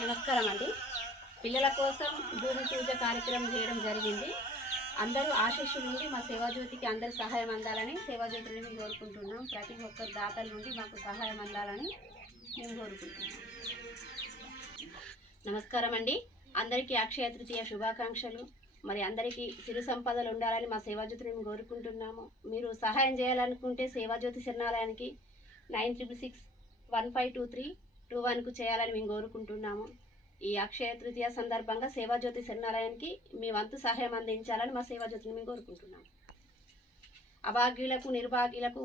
నమస్కారం అండి. పిల్లల కోసం భూమి పూజ కార్యక్రమం చేయడం జరిగింది. అందరూ ఆశీస్సుల నుండి మా సేవాజ్యోతికి అందరి సహాయం అందాలని సేవాజ్యోతి నుండి కోరుకుంటున్నాం. ప్రతి ఒక్క దాతల నుండి మాకు సహాయం అందాలని మేము కోరుకుంటున్నాం. నమస్కారం అండి. అందరికీ అక్షయ తృతీయ శుభాకాంక్షలు. మరి అందరికీ సిరి సంపదలు ఉండాలని మా సేవాజ్యోతిని మేము కోరుకుంటున్నాము. మీరు సహాయం చేయాలనుకుంటే సేవాజ్యోతి శరణాలయానికి 9661523221కు చేయాలని మేము కోరుకుంటున్నాము. ఈ అక్షయ తృతీయ సందర్భంగా సేవాజ్యోతి శరణాలయానికి మీ వంతు సహాయం అందించాలని మా సేవాజ్యోతిని మేము కోరుకుంటున్నాము. అభాగ్యులకు నిర్భాగ్యులకు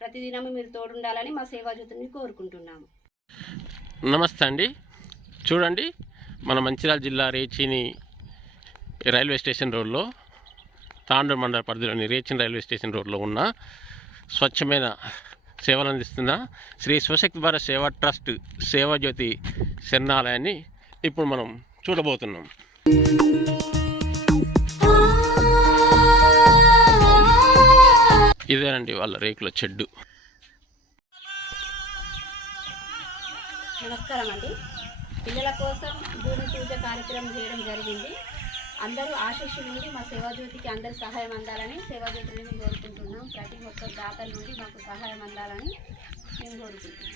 ప్రతిదినము మీరు తోడుండాలని మా సేవాజ్యోతిని కోరుకుంటున్నాము. నమస్తే అండి. చూడండి, మన మంచిర్యాల జిల్లా రేచిని రైల్వే స్టేషన్ రోడ్లో తాండూరు మండల పరిధిలోని రేచిని రైల్వే స్టేషన్ రోడ్లో ఉన్న స్వచ్ఛమైన సేవలు అందిస్తున్న శ్రీ శివశక్తి భారత్ సేవా ట్రస్ట్ సేవాజ్యోతి శరణాలయాన్ని ఇప్పుడు మనం చూడబోతున్నాం. ఇదేనండి వాళ్ళ రేకుల చెడ్డు. నమస్కారం అండి. పిల్లల కోసం భూమి పూజ కార్యక్రమం చేయడం జరిగింది. అందరూ ఆశీస్సుల నుండి మా సేవాజ్యోతికి అందరి సహాయం అందాలని సేవాజ్యోతిని మేము కోరుకుంటున్నాం. ప్రతి ఒక్క దాతల నుండి మాకు సహాయం అందాలని మేము కోరుకుంటున్నాం.